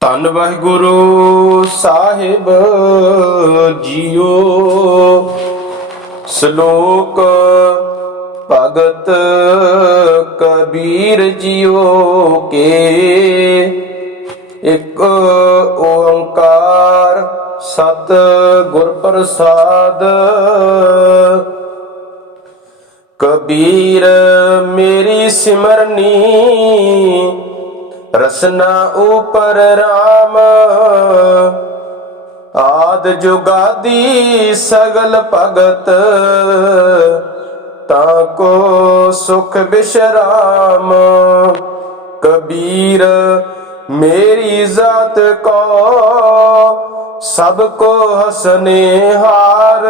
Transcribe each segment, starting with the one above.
ਧੰਨ ਵਾਹਿਗੁਰੂ ਸਾਹਿਬ ਜੀਓ। ਸ਼ਲੋਕ ਭਗਤ ਕਬੀਰ ਜੀਓ ਕੇ। ਇੱਕ ਓੰਕਾਰ ਸਤ ਗੁਰ ਪ੍ਰਸਾਦ। ਕਬੀਰ ਮੇਰੀ ਸਿਮਰਨੀ ਰਸਨਾ ਉਪਰ ਰਾਮ। ਆਦ ਜੁਗਾਦੀ ਸਗਲ ਭਗਤ ਤਾਕੋ ਸੁਖ ਬਿਸ਼ਰਾਮ। ਕਬੀਰ ਮੇਰੀ ਜਾਤ ਕੋ ਸਭ ਕੋ ਹਸਨੇ ਹਾਰ।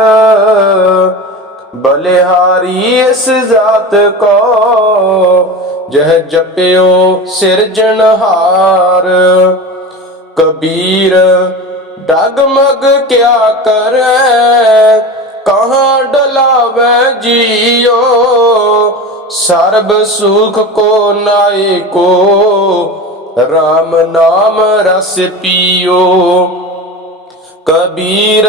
ਬਲਿਹਾਰੀ ਇਸ ਜਾਤ ਕੋ ਜਹ ਜਪਿਓ ਸਿਰਜਣਹਾਰ। ਕਬੀਰ ਡਗਮਗ ਕਿਆ ਕਰੈ ਕਹਾਂ ਡਲਾਵੈ ਜੀਓ। ਸਰਬ ਸੁਖ ਕੋ ਨਾਏ ਕੋ ਰਾਮ ਨਾਮ ਰਸ ਪੀਓ। ਕਬੀਰ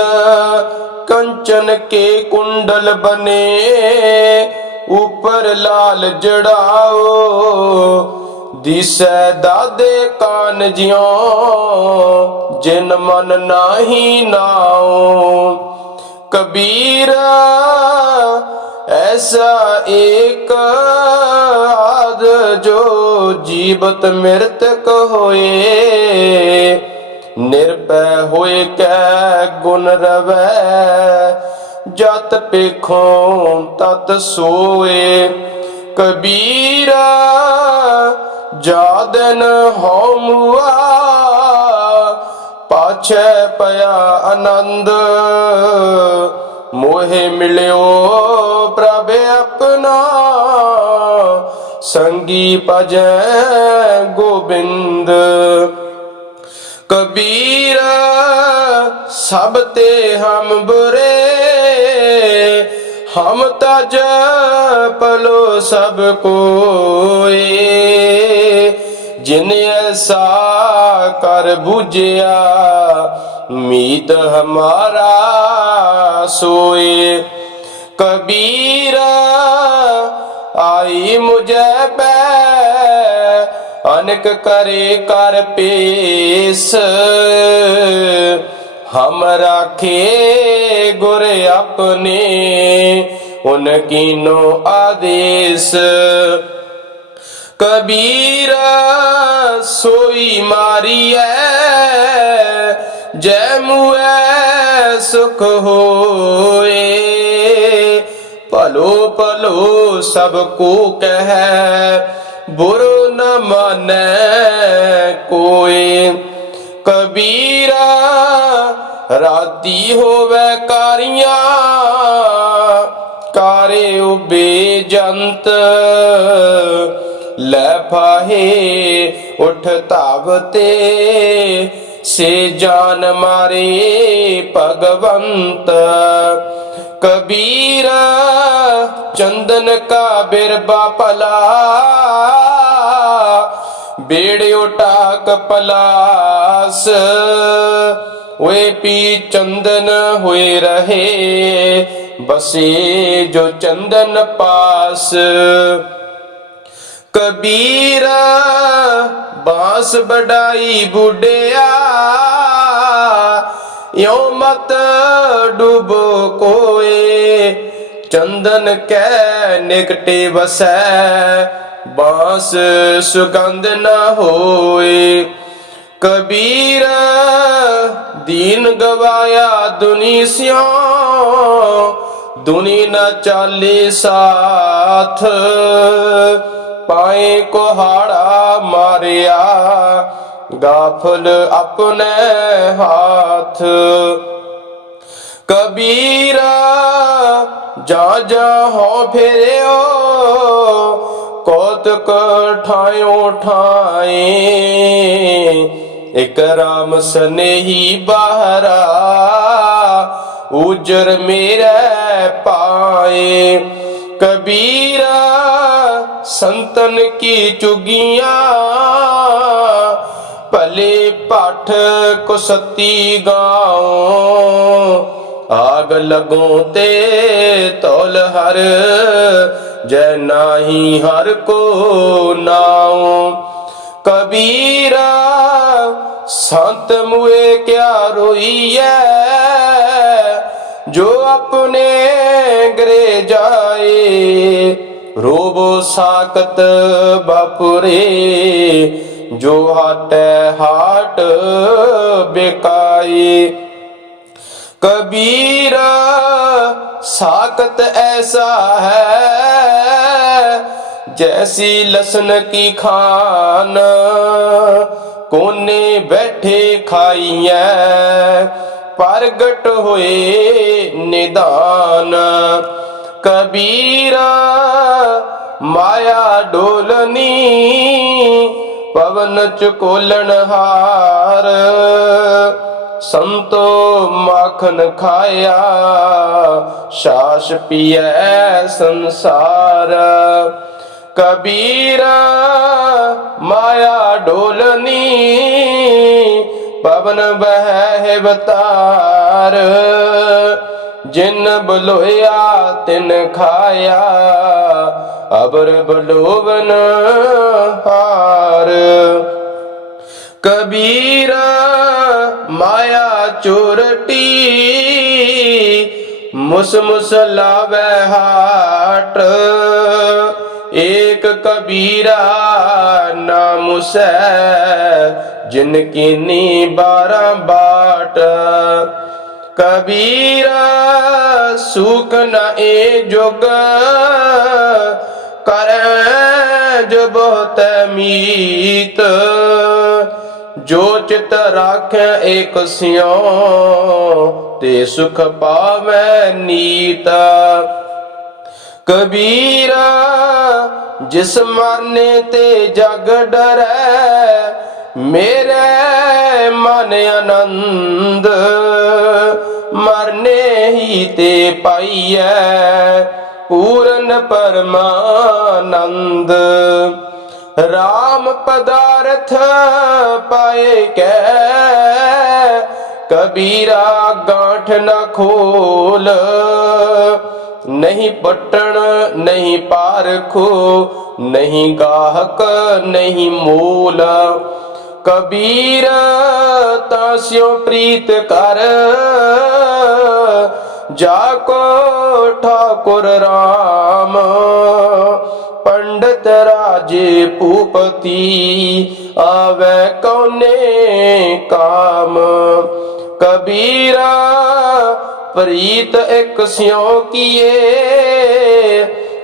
कंचन के कुंडल बने ऊपर लाल जड़ाओ। दिसै दादे कान जियो जिन मन नाही नाओ। कबीर ऐसा एक आद जो जीवत मृतक होए। निर्भय होए कै गुण रवै जत पेखों तत सोए। कबीर जा दिन हो मुआ पाछे पया आनंद। मोहे मिलियो प्रभ अपना संगी भजै गोबिंद। कबीर सब ते हम बुरे हम तज पलो सब कोए। जिन ऐसा कर बुझिया मीत हमारा सोए। कबीर आई मुझे पै अनक करे कर पेश। हम राखे गुर अपने उनकीनो आदेश। कबीर सोई मारिए जय मुए सुख होए। भलो भलो सबको कहे बुरो न मानै कोई। कबीरा राती होवे कारियां कारे उबे जंत। लै फाहे उठ धावते से जान मारे भगवंत। कबीर चंदन का बिरबा पला बेड़ियो टाक पलास। वे पी चंदन हुए रहे बसे जो चंदन पास। कबीर बांस बढ़ाई बुढ़िया यो मत डूबो कोए। चंदन कै निकटे बसै बांस सुगंध न होए। कबीर दीन गवाया दुनी स्यों दुनी न चाले साथ। पाए कुहाड़ा मारिया गाफल अपने हाथ। कबीर जा जा हो फिरो कौतुक ठायो ठाए। एक राम स्नेही बाहरा उजर मेरे पाए। कबीर संतन की चुगियां ਭਲੇ ਭੱਠ ਕੁਸਤੀ ਗਾਉ। ਆਗ ਲਗੋ ਤੇ ਤੌਲ ਹਰ, ਜੈ ਨਾਹੀ ਹਰ ਕੋ ਨਾਉ। ਕਬੀਰਾ ਸੰਤ ਮੁਏ ਕਿਆ ਰੋਈਐ, ਜੋ ਆਪਣੇ ਗਰੇ ਜਾਏ। ਰੋਬੋ ਸਾਕਤ ਬਾਪੁਰੇ, ਜੋ ਹਾਟੈ ਹਾਟ ਬਿਕਾਏ। कबीरा साकत ऐसा है, जैसी लसन की खान। कोने बैठे खाइए, प्रगट होए निदान। कबीरा माया डोलनी, पवन चकोलन हार। संतो माखन खाया, छाछ पिए संसार। कबीरा माया डोलनी, पवन बह बतार। जिन बलोया तिन खाया, अबर बलोवन हार। कबीरा माया चोरटी, मुस मुस लावे हाट। एक कबीरा नामुस है, जिनकीनी 12 बाट। कबीरा सुख न ए जुग, करे जो बहुत मीत। जो चित राखे एक सियों, ते सुख पावे नीत। कबीरा जिस मरने ते जग डरै, मेरे मन आनंद। मरने ही ते पाइयै, पूरन परमानंद। राम पदार्थ पाए कै, कबीरा गांठ न खोल। नहीं पटन नहीं पारखो, नहीं गाहक नहीं मोल। कबीरा तास्यों प्रीत कर, जाको ठाकुर राम। पंडित राजे भूपति, आवे कौने काम। कबीरा प्रीत एक स्यों किए,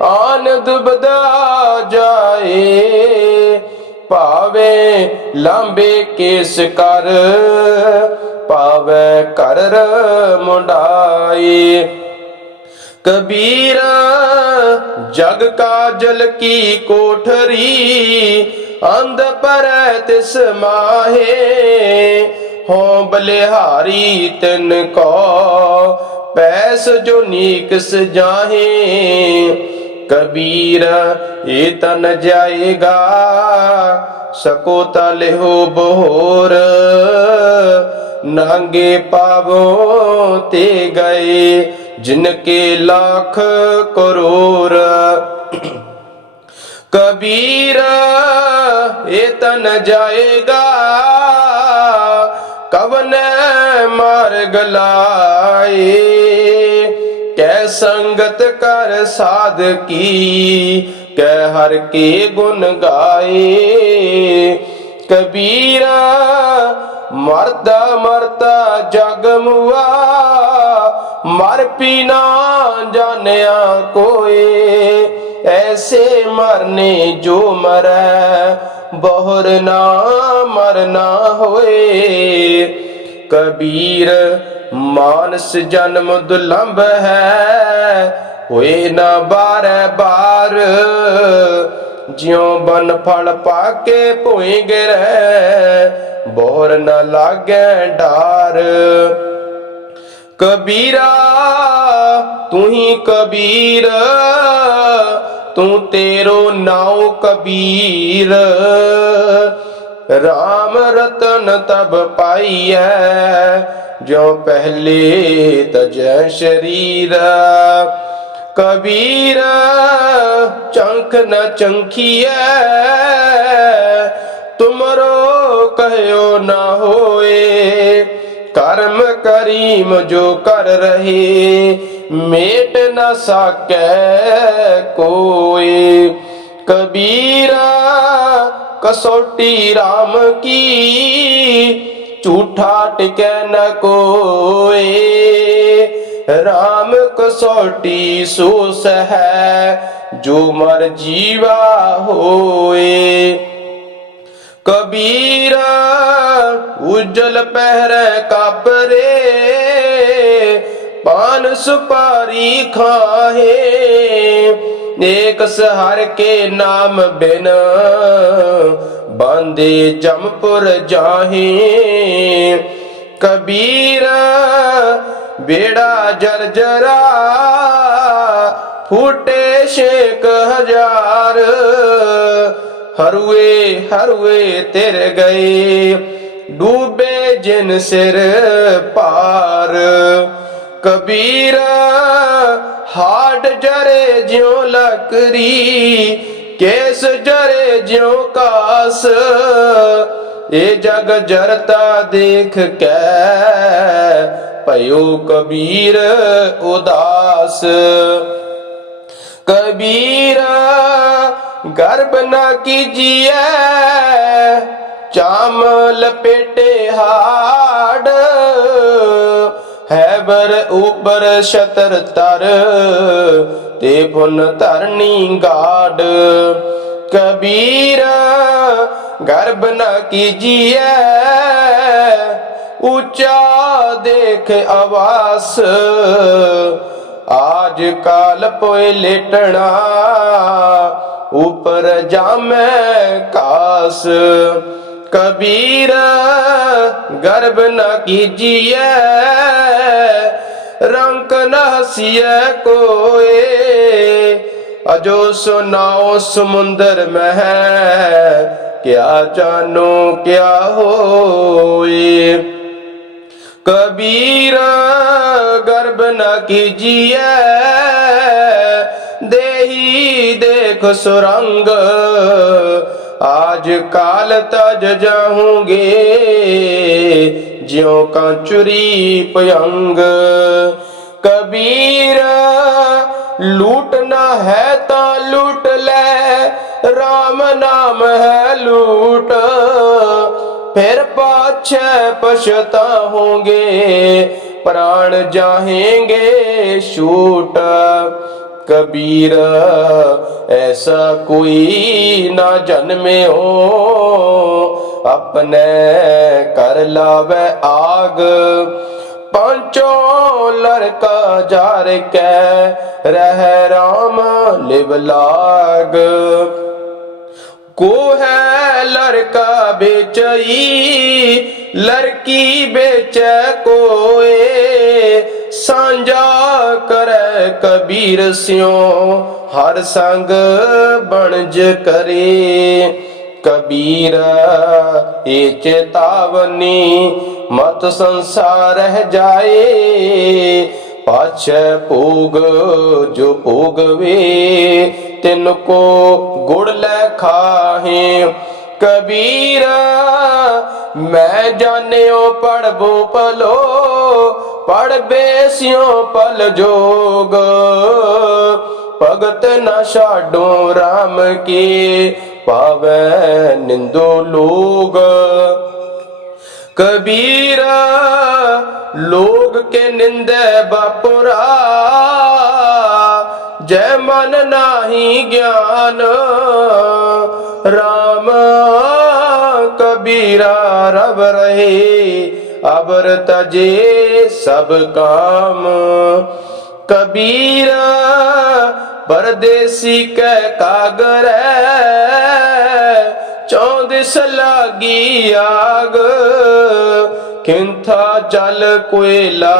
आनंद बदा जाए। पावे लांबे केस कर, पावे कर मुंडाए। कबीरा जग का जल की कोठरी, अंध पर तिस माहे। हो बलिहारी तिन को, पैस जो नीकस जाहे। कबीर ये तन जाएगा, सको तलेहो बोर। नांगे पावों ते गए, जिनके लाख करोड़। कबीरा ये तन जाएगा, कवन मार्ग लाए। कै संगत कर साध की, कै हर के गुण गाए। कबीरा मरता मरता जग मुआ, मर पीना जानिया कोई। ऐसे मरने जो मरै, बहुर ना मरना होए। कबीर मानस जन्म दुर्लभ है, होए ना बारे बार। ज्यों बन फल पाके भोई गिरै, बोर न लागे डार। कबीरा तू ही कबीर, तू तेरो नाव कबीर। राम रतन तब पाइयै, ज्यों पहले तजै शरीर। कबीर चंख न चंखियै, तुमरो कहयो न होए। कर्म करीम जो कर रहे, मेट न साकै कोई। कबीरा कसौटी राम की, झूठा टिकै न कोई। राम कसौटी सो है, जो मर जीवा होए। कबीरा उज्जल पहरै कापरे, पान सुपारी खाहे। एक सहर के नाम बिन, बांधे जमपुर जाहे। कबीरा बेड़ा जर्जरा, फूटे 6,000। हरुए हरुए तिर गए, डूबे जिन सिर पार। कबीरा हाड जरे ज्यों लकड़ी, केस जरे ज्यों कास। ए जग जरता देख कै, पयो कबीर उदास। कबीरा गर्भ न कीजिए, चाम लपेटे हाड। है बर ऊपर शतर तर, ते पुन धरनी गाड। कबीरा गर्भ न कीजिए, ऊंचा देख आवास। आज काल पोए लेटना, ऊपर जामै कास। कबीर गर्भ न कीजिए, रंक न हसिए कोए। अजो सुनाओ समुंदर में है, क्या जानो क्या होए। कबीर गर्भ न कीजिए, देही देख सुरंग। आज काल तज जाऊंगे, ज्यों कांचुरी पयंग। कबीर लूटना है ता लूट ले, राम नाम है लूट। फिर पाछे पछताओगे, प्राण जाएंगे छूट। कबीर ऐसा कोई ना जन्मे हो, अपने कर लावे आग। पांचों लड़का जार के, रह राम लिव लाग। को है लड़का बेचई, लड़की बेचे कोए। सांझा करे कबीर स्यों, हर संग बनज करे। कबीर ये चेतावनी, मत संसार रह जाए। पाछे भोग जो भोगवे, तिनको गुड़ ले खाहे। कबीरा मैं जानियो पढ़बो पलो, पढ़ बेसियों पल जोग। भगत न छाडो राम के, पावे निंदो लोग। कबीरा लोग के निंदे बापुरा, जय मन नाही ज्ञान। राम कबीरा रब रहे, अबर तजे सब काम। कबीरा परदेसी कै कागर, चौदिस लागी आग। खिंथा जल कोयला,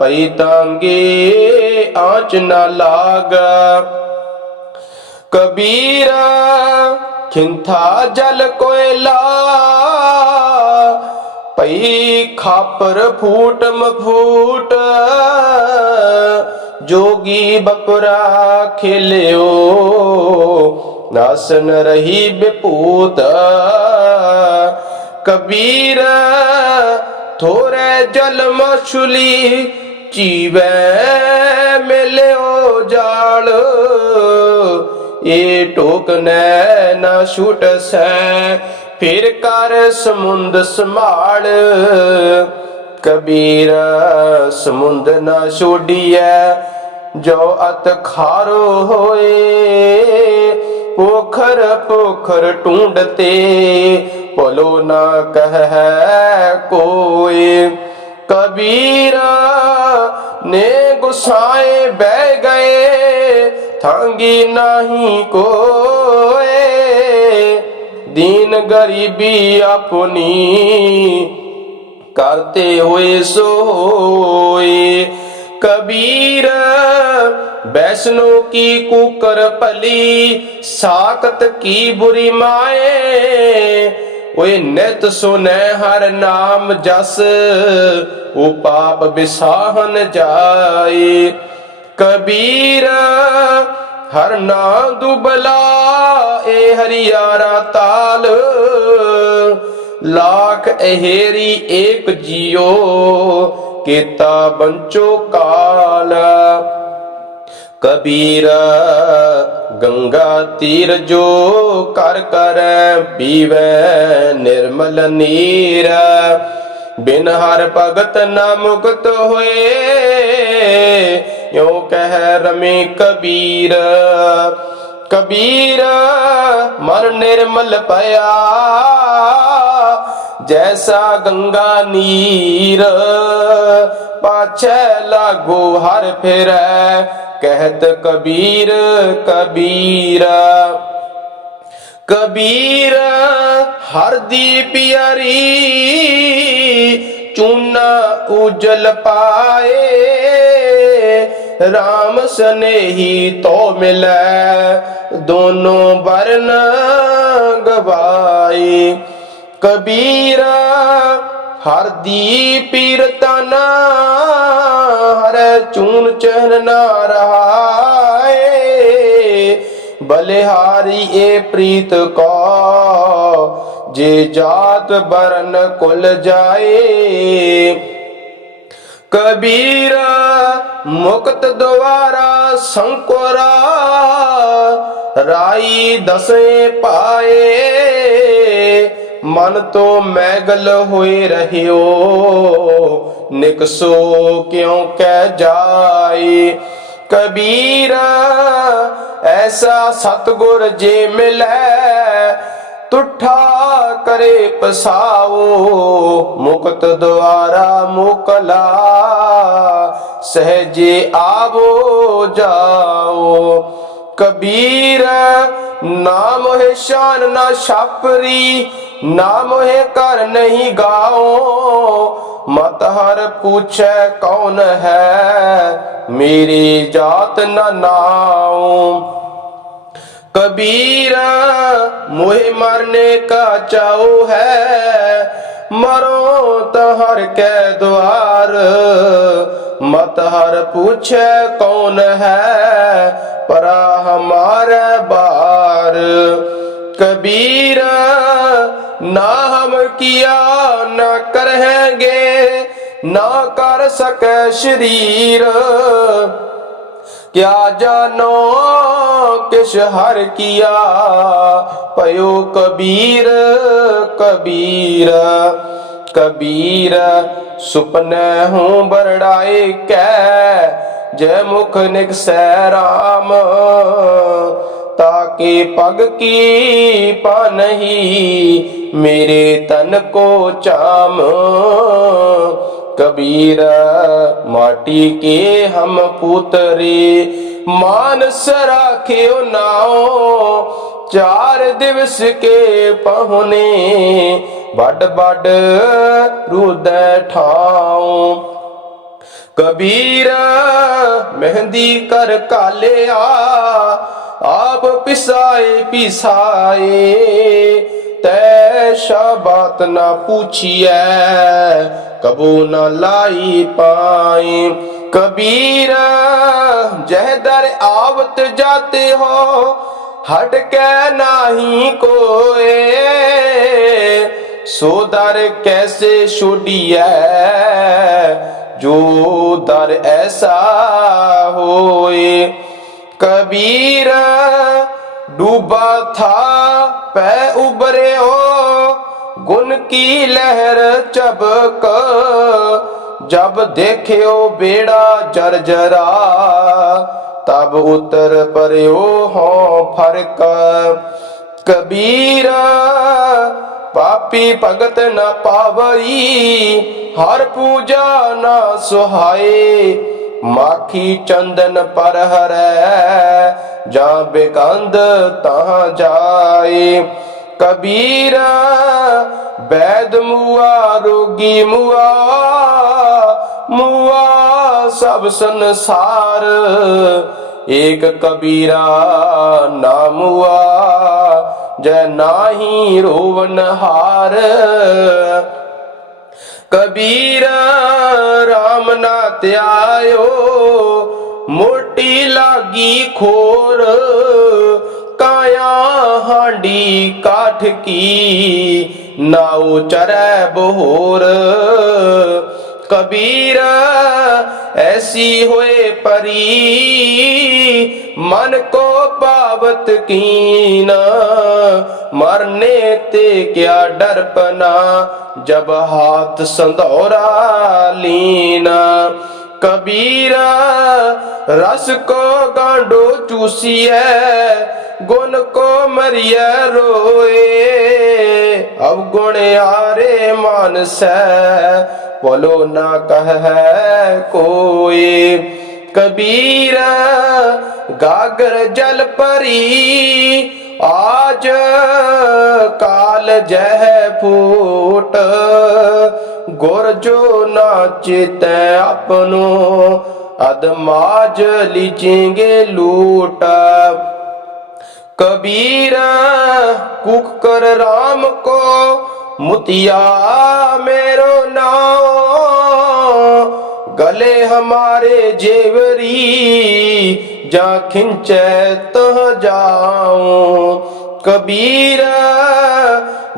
पई तांगे आँच न लाग। कबीरा खिंथा जल कोयला पई खापर फूट मफूट जोगी बपरा खेलियो नासन रही विपूत कबीर थोरे जल मछली चीवे मिलियो जाल ये टोक न छूट सै फिर कर समुंद संभाल कबीर समुंद न छोड़िए जो अत खारो होए पोखर पोखर ढूंढते बोलो ना कह कोई कबीर ने गुस्साए बह गए थांगी नहीं कोए दीन गरीबी अपनी करते हुए सोए कबीर वैष्णो की कुकर पली साकत की बुरी माए ओए नित सुने हर नाम जस वो पाप बिसाहन जाए कबीर हर ना दुबला ए हरियारा ताल लाख अहेरी एक जियो केता बंचो काल कबीर गंगा तीर जो कर कर पीवे निर्मल नीर बिन हर भगत न मुक्त होए यो कह रमे कबीर कबीर मन निर्मल पया जैसा गंगा नीर पाछे लागो हर फिर कहत कबीर कबीर कबीर हर दी पियरी चूना उजल पाए राम स्नेही तो मिले दोनों वर्ण गवाए कबीर हर दी पीर तना हर चून चहन ना रहाए बलिहारी ए प्रीत को जे जात बरन कुल जाए कबीर मुक्त द्वारा संकोरा राई दसे पाए मन तो मैगल हुए रहियो निकसो क्यों कह जाए कबीर ऐसा सतगुर जे मिले तुठा करे पसाओ मुक्त द्वारा मोकला सहजे आवो जाओ कबीर नाम है शान ना छापरी नाम है कर नहीं गाओ मत हर पूछे कौन है मेरी जात न नाओ कबीर मोहे मरने का चाओ है मरो तो हर के द्वार मत हर पूछे कौन है परा हमारे बार कबीर ना हम किया न करेंगे ना कर सके शरीर क्या जानो किस हर किया पयो कबीर कबीर कबीर सुपने हूँ बरड़ाए कै जय मुख निकसै राम ताके पग की पानही मेरे तन को चाम कबीर माटी के हम पुतरे मानस राख्यो नाओ 4 दिवस के पहुने बड़ बड़ रुदय ठाओ कबीर मेहंदी कर कालिया आप पिसाए पिसाए, तैसा बात ना पूछिए, कबू न लाई पाए। कबीर जह दर आवत जाते हो, हट के नाही कोए, सो दर कैसे छोड़िए, जो दर ऐसा होए। कबीर डूबा था पै उबरे हो, गुन की लहर चबक, जब देख्यो बेड़ा जर्जरा, तब उतर पर्यो हो फर्क। कबीर पापी भगत न पावई, हर पूजा न सुहाए, माखी चंदन पर हरै, जा बेकंद तहाँ जाए। कबीर वैद मुआ रोगी मुआ, मुआ सब संसार, एक कबीरा नाम हुआ, जय नाही रोवन हार। कबीर राम ना त्यायो, मोटी लागी खोर, काया हांडी काठ की, नाव चरै बहोर। कबीर ऐसी होए परी, मन को पावत कीना, मरने ते क्या डरपना, जब हाथ संदौरा लीना। कबीर रस को गांडो चूसिए, गुण को मरिया रोए, अब गुण आरे मानसै, बोलो ना कह कोई। कबीर गागर जल परी, आज काल जह फूट, गुर जो नाचित अपनो, अदमाज लीचेंगे लूट। कबीर कुक कर राम को, मुतिया मेरो नाम, गले हमारे जेवरी, जा खिंचे तह जाऊं। कबीर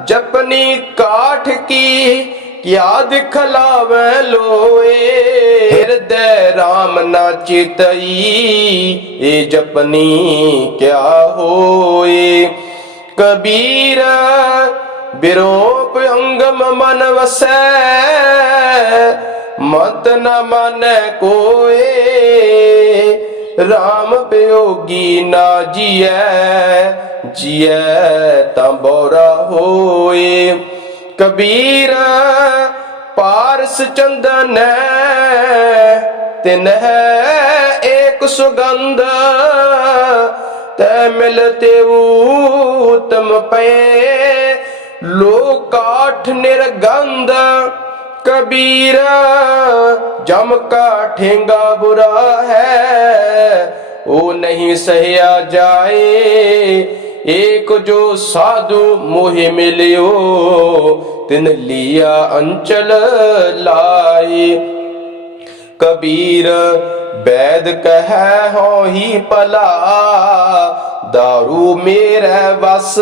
जपनी काठ की, याद खलावे लोए, हृदय राम ना चितई, ये जपनी क्या होए। कबीर बिरोप अंगम मन वसै, मत न माने कोए, राम वियोगी ना जियै, जियै तां बोरा होए। कबीर पारस चंदन तिन है एक सुगंध, तै मिलते उत्तम पे, लो काठ निर्गंध। कबीर जम का ठेंगा बुरा है, वो नहीं सहया जाए, एक जो साधु मोहि मिलियो, तिन लिया अंचल लाए। कबीर वैद कह हो ही पला, दारू मेरे बस,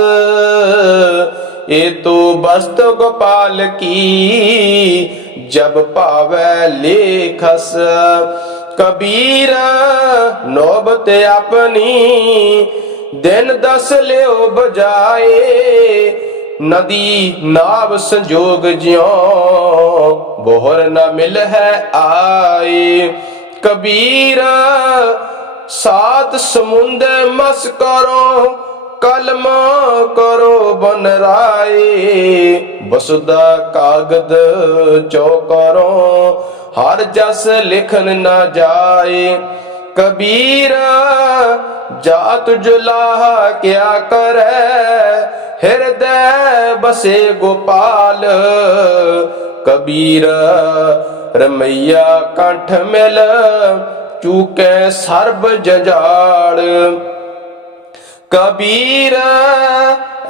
ये तो बस्त गोपाल की, जब पावे लेखस। कबीर नौबत अपनी, दिन 10 लियो बजाए, नदी नाव संजोग ज्यों, बोहर न मिल है आए। कबीर 7 समुंद मस करो, कलमा करो बन राए, बसुदा कागद चो करो, हर जस लिखन न जाए। कबीर जात जुलाह क्या करे, हृदय बसे गोपाल। कबीर रमैया कंठ मिल, चूके सर्ब जंजाल। कबीर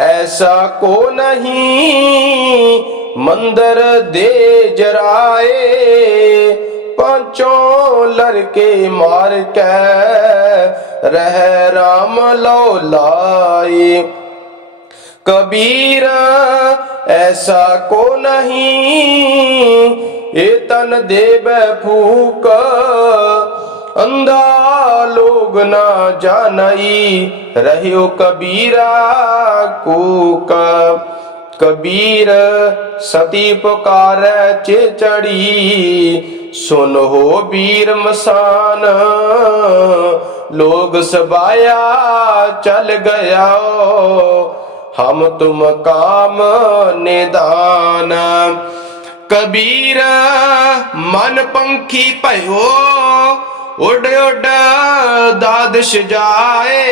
ऐसा को नहीं मंदिर दे जराए, पांचों लड़के मार के रह राम लो लाए। कबीर ऐसा को नहीं ये तन देवे फूक, अंधा लोग ना जानई रहियो कबीरा कूक। कबीर सती पुकार चेचड़ी, सुन हो वीर मसान, लोग सबाया चल गया हम तुम काम निदान। कबीर मन पंखी पयो उड़ उड़ दादिश जाए,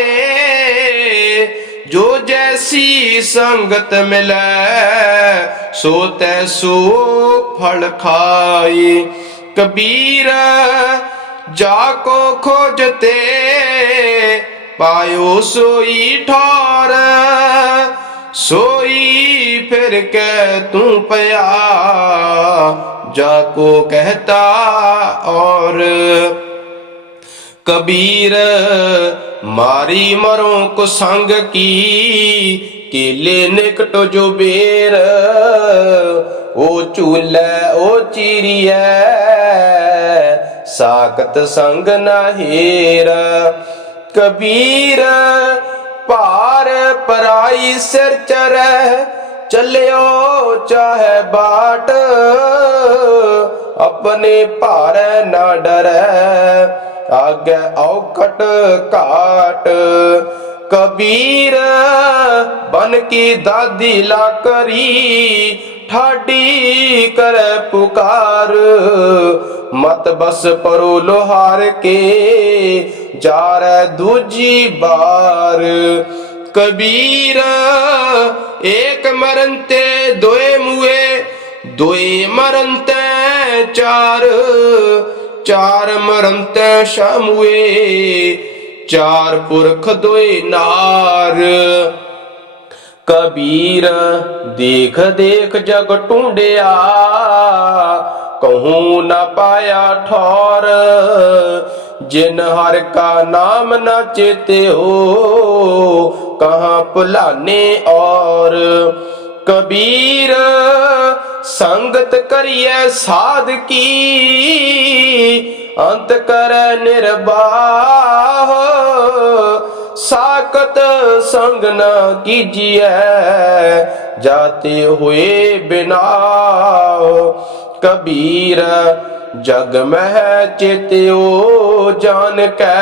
जो जैसी संगत मिले सो तैसो फल खाए। कबीर जाको खोजते पायो सोई ठौर, सोई फिर के तू पया जाको कहता और। कबीर मारी मरों को संग की, केले निकट जो बेर, ओ चूल्हा ओ चिरिया साकत संग न हेर। कबीर पार पराई सिर चरह, चलियो चाहे बाट, अपने पार न डरे आगे औकट काट। कबीर बन की दादी ला करी, ठाडी कर पुकार, मत बस परो लोहार के जार दूजी बार। कबीर एक मरनते दोए मुए, दोए मरनते चार, चार मरनते शमुए, चार पुरख दोए नार। कबीर देख देख जग टूंडिया, कहूं न पाया ठौर, जिन हर का नाम न चेते हो कहाँ पुलाने और। कबीर संगत करिए साध की, अंत कर निर्वाह, साकत संग न कीजिए जाते हुए बिना। कबीर जग में चेत्यो जान के,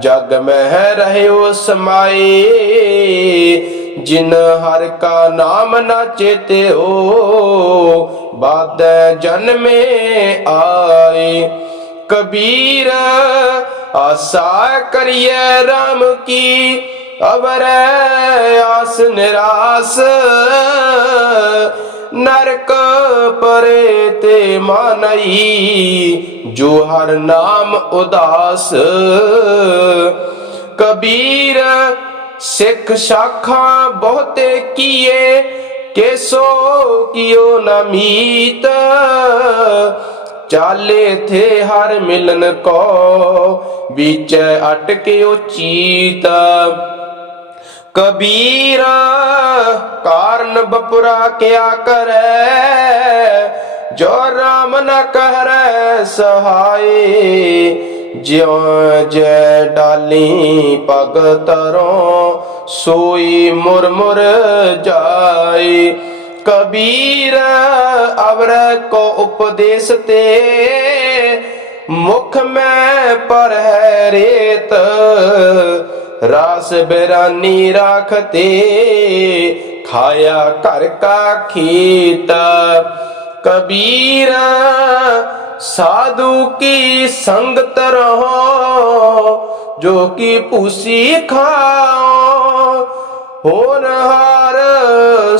जग में रहो समाए, जिन हर का नाम न चेत्यो बाद जन्मे आए। कबीर आशा करिए राम की, अबर आस निराश, नरक परे ते मानई जो हर नाम उदास। कबीर सिख शाखा बहुते किए, केसो कियो न मीत, चाले थे हर मिलन को बीच अटके चीत। कबीर कारण बपुरा क्या करे, जो राम न कहरे सहाय, ज्यों जय डाली पग तरों सोई मुर मुर जाए। कबीर अवर को उपदेश ते, मुख में पर है रेत, रास बिरानी राखते खाया कर का खेत। कबीर साधु की संगत रहो, जो कि पूसी खाओ, होनहार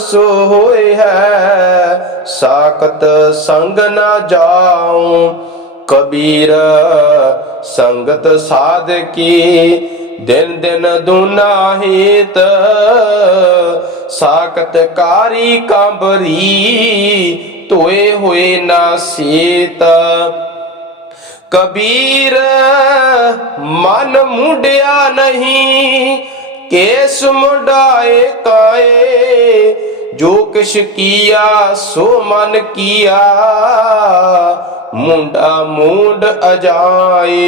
सो होए है साकत संग न जाऊं। कबीर संगत साध की दिन दिन दूना हेत साकत कारी कांबरी धोए हुए ना सेत। कबीर मन मुंडिया नहीं केस मुंडाए काए जो किश किया सो मन किया मुंडा मूंड अजाए।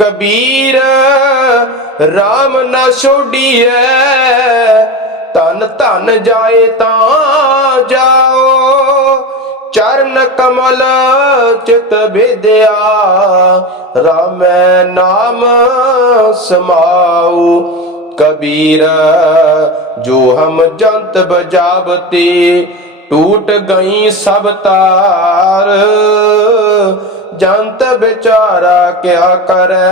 कबीर राम न छोड़िए तन धन जाए ता जाओ चरण कमल चित विद्या राम नाम समाओ। कबीर जो हम जंत बजावते टूट गई सब तार जंत बेचारा क्या करे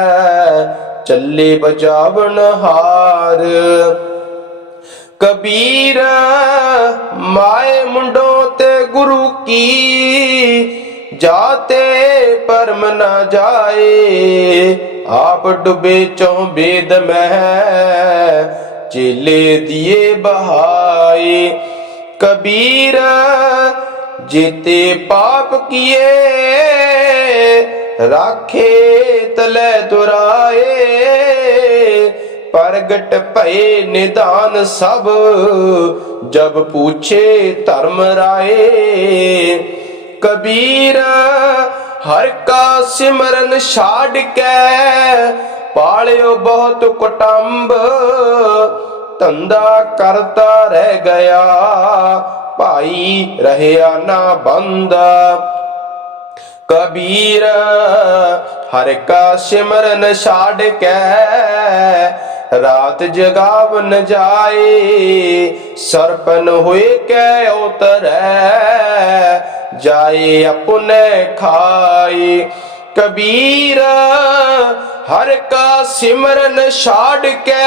चले बजावन हार। कबीर माए मुंडों ते गुरु की जाते परम न जाए आप डूबे चौं बेद में चेले दिए बहाए। कबीर जेते पाप किए राखे तले दुराए प्रगट भये निदान सब जब पूछे धर्म राए। कबीर हर का सिमरन छाड़ के पालियो बहुत कुटुंब धंधा करता रह गया भाई रहया ना बंदा। कबीर हर का सिमरन छाड़ के रात जगावन जाए सरपन हुए के उतरे जाए अपने खाए। कबीर हर का सिमरन छाड़ के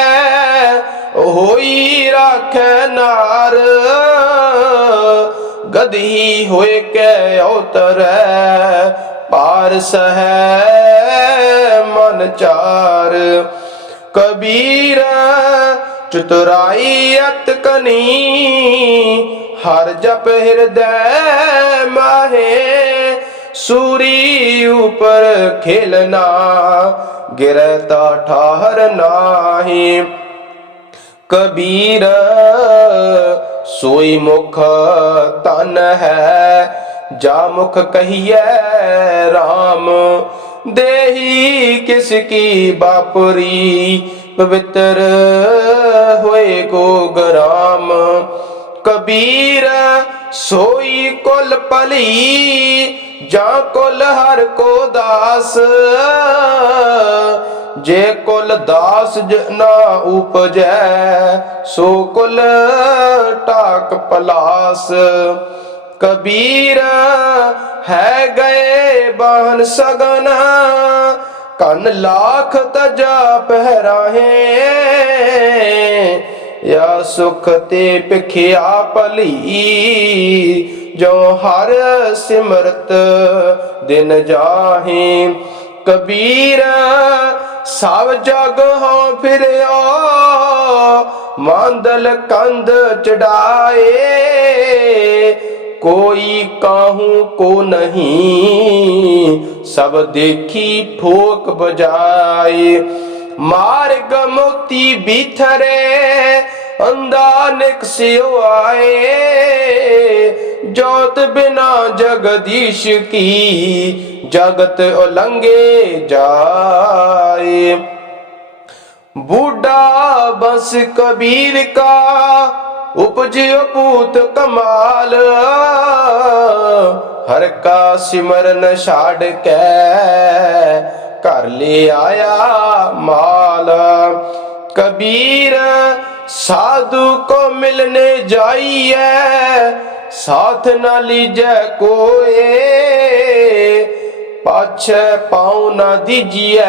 होई राखे नार गधी हुए के उतरे पार सह मन चार। कबीर चतुराई अत कनी हर जप हृदय माहे सूरी ऊपर खेलना गिरता ठाहर नाही। कबीर सोई मुख तन है जा मुख कहिए राम देही किसकी बापुरी पवित्र होए को गराम। कबीर सोई कुल पली जा कुल हर को दास जे कुल दास ना उपजै सो कुल टाक पलास। कबीर है गए बाहन सगन कन लाख तजा पहराहे या सुख ते पिखिया पली जो हर सिमरत दिन जाहे। कबीर सब जग हो फिरयो मांदल कंद चढ़ाए कोई काहू को नहीं सब देखी ठोक बजाए। मार्ग मोती बिथरे अंधा निकसियो आए जोत बिना जगदीश की जगत उलंघे जाए। बूढ़ा बस कबीर का उपजियो पूत कमाल हर का सिमरन छाड़ के कर ले आया माल। कबीर साधु को मिलने जाइए साथ न लीजे कोई पाछे पाँव न दीजिए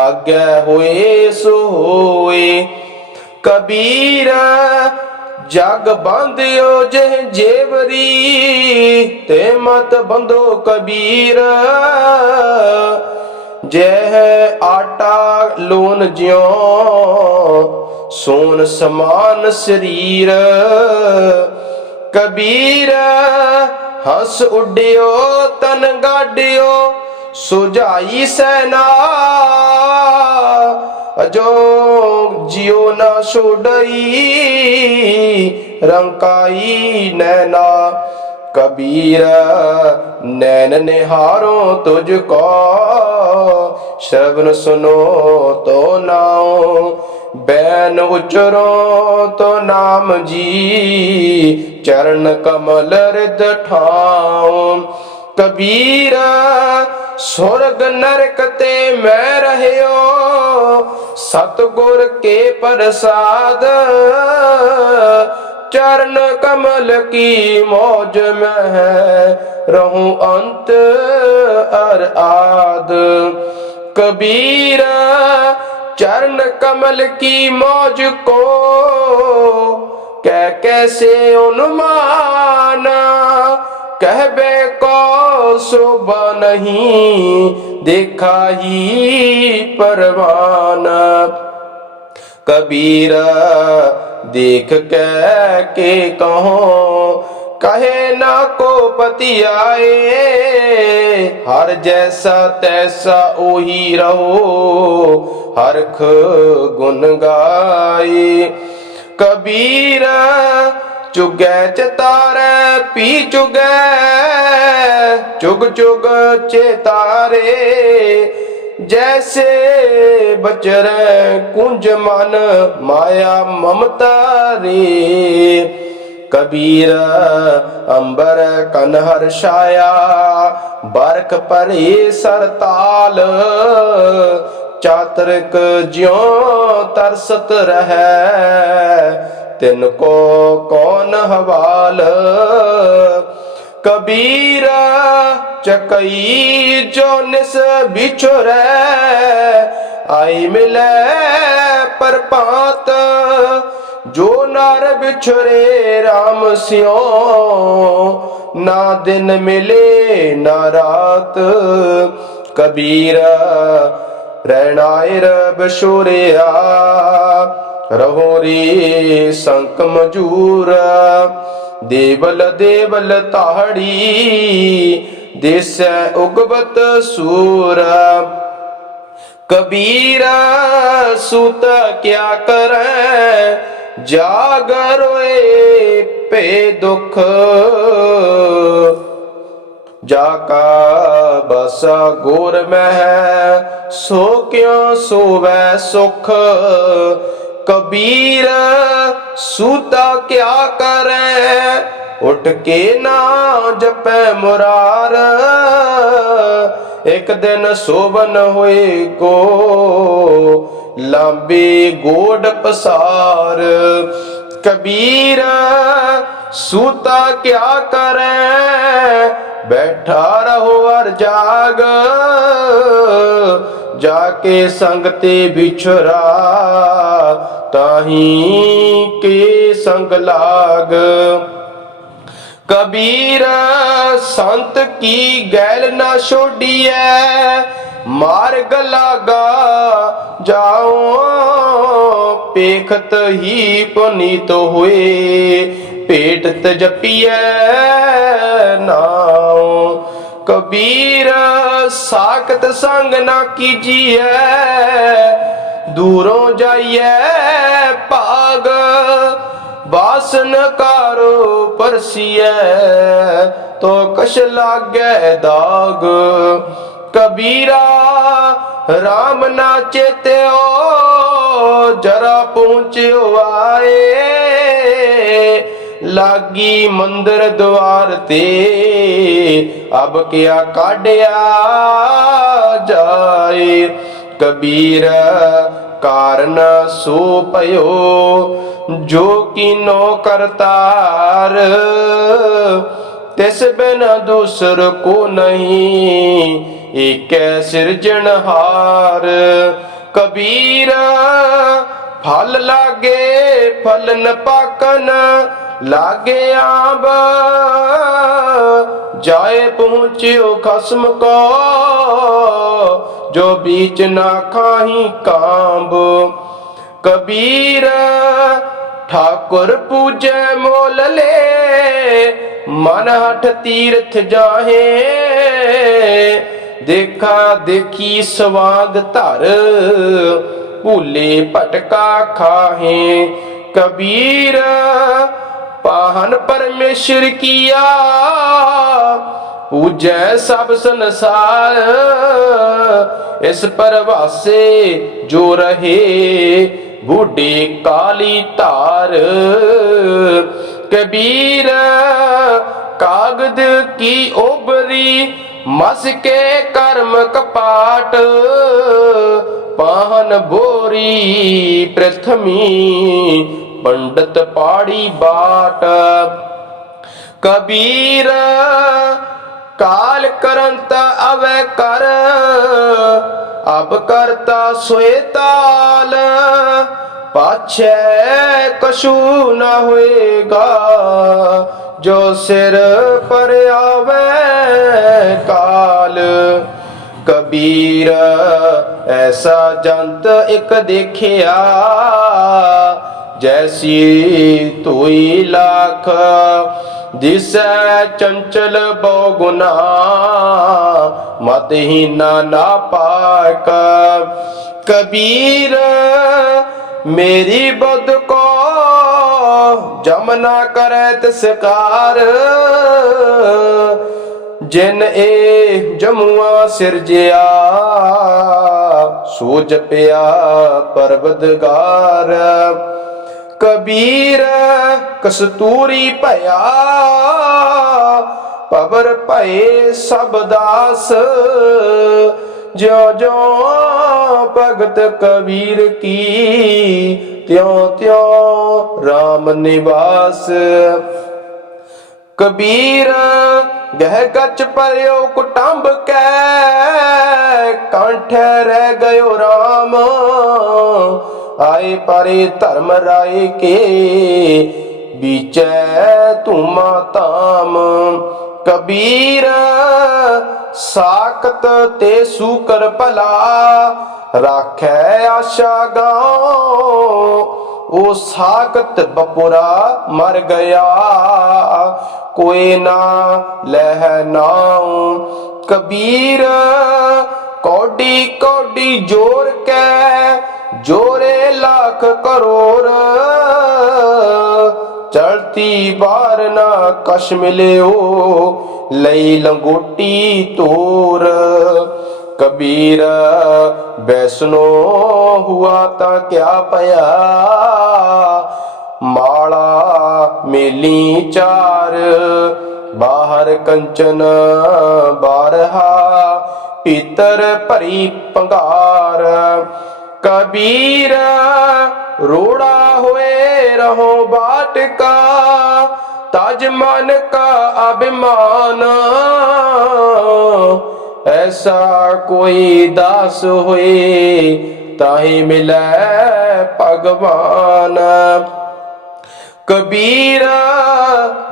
आगे होए सो होए। कबीर जग बांधियो जे जेवरी ते मत बंधो कबीर जह आटा लोन ज्यों सोन समान शरीर। कबीर हंस उड्डियो तन गाड्यो सुझाई सेना। अजो जियो न छोड़ई रंकाई नैना। कबीर नैन निहारो तुझको श्रवण सुनो तो नाओ। बैन उचरो तो नाम जी चरण कमल रिद ठाओ। कबीर स्वर्ग नरक ते मैं रहियो सतगुर के प्रसाद। चरण कमल की मौज में है रहूं अंत अर आद। कबीर चरण कमल की मौज को कह कैसे अनुमान। कहबे को शोभा नहीं देखा ही परवान। कबीर देख कह के कहो कहे ना को पति आए। हर जैसा तैसा ओही रहो हरख गुन गाए। कबीर चुगै चितारे पी चुगै चुग चुग चेतारे। जैसे बचरे कुंज मन माया ममता रे। कबीर अंबर कनहर छाया बरख परे सरताल। चातरिक ज्यों तरसत रहे तिनको कौन हवाल। कबीर चकई जो निस बिछुरे आई मिले परपात। जो नार बिछुरे राम सियो ना दिन मिले ना रात। कबीर रहनायर बिछुरिया रहो रे संक मजूर। देवल देवल ताड़ी देस उगवत सूर। कबीर सूत क्या करे जाग रोए पे दुख। जाका बसा गोर में है सो क्यों सोवै सुख। कबीर सूता क्या करे उठ के ना जपे मुरार। एक दिन सोबन होए को लांबे गोड पसार। कबीर सूता क्या करे बैठा रहो और जाग। जाके संगते बिछुरा ताही के संग लाग। कबीर संत की गैल न छोड़िए मार्ग लागा जाओ। पेखत ही पुनीत हुए पेट तजपिए नाओ। कबीर साकत संग ना कीजिए दूरों जाइए पाग। बासन कारो परसिए तो कश लागे दाग। कबीरा राम ना चेत्यो जरा पहुंच्यो आए। लागी मंदिर द्वार ते अब क्या काढ़िया जाए। कबीर कारण सो पयो जो कीनो करतार। तिस बिन दूसर को नहीं एक सिरजनहार। कबीर फल लागे फल न पाकन लागे आंब। जाए पहुँच्यो खसम को, जो बीच ना खाही कांब। कबीर ठाकुर पूजे मोल ले, मन हठ तीर्थ जाहे। देखा देखी स्वाग धर, भूले भटका खाहे। कबीर पाहन परमेश्वर किया, पूजै सब संसार। इस परवासे जो रहे, बूढ़े काली तार। कबीर कागद की ओबरी, मस के कर्म कपाट। पाहन बोरी प्रथमी, पंडित पाड़ी बाट। कबीर काल करंत अवै कर, अब करता सोए ताल। पाछे कछु न होएगा, जो सिर पर आवे काल। कबीर ऐसा जंत एक देखिया, जैसी तोई लाख। दिसै चंचल बहुगुना, मतहीना ना पाक। कबीर मेरी बुद्ध को, जमना करे तिसकार। जिन ए जमुआ सिरजिया, सो जपिया परवदगार। कबीर कस्तूरी भया, पवर भये सब दास। ज्यों ज्यों भगत कबीर की, त्यों त्यों राम निवास। कबीर गह गच पर्यो कुटुंब कै, कंठ रह गयो राम। आए पारे धर्म राय के, बीचै धूमा ताम। कबीर साकत ते सूकर भला, राखै आशा गाँव। ओ साकत बपुरा मर गया, कोई ना लह नाव। कबीर कौडी कौडी जोर के, जोरे लाख करोड़। चलती बार ना कश मिलियो, लई लंगोटी तोर। कबीर वैष्णो हुआ ता क्या पया, माला मेली चार। बाहर कंचन बारहा, भीतर भरी पंगार। कबीर रोड़ा हुए रहो बाट का, ताज मन का अभिमान। ऐसा कोई दास हुए, ताहि मिले भगवान। कबीर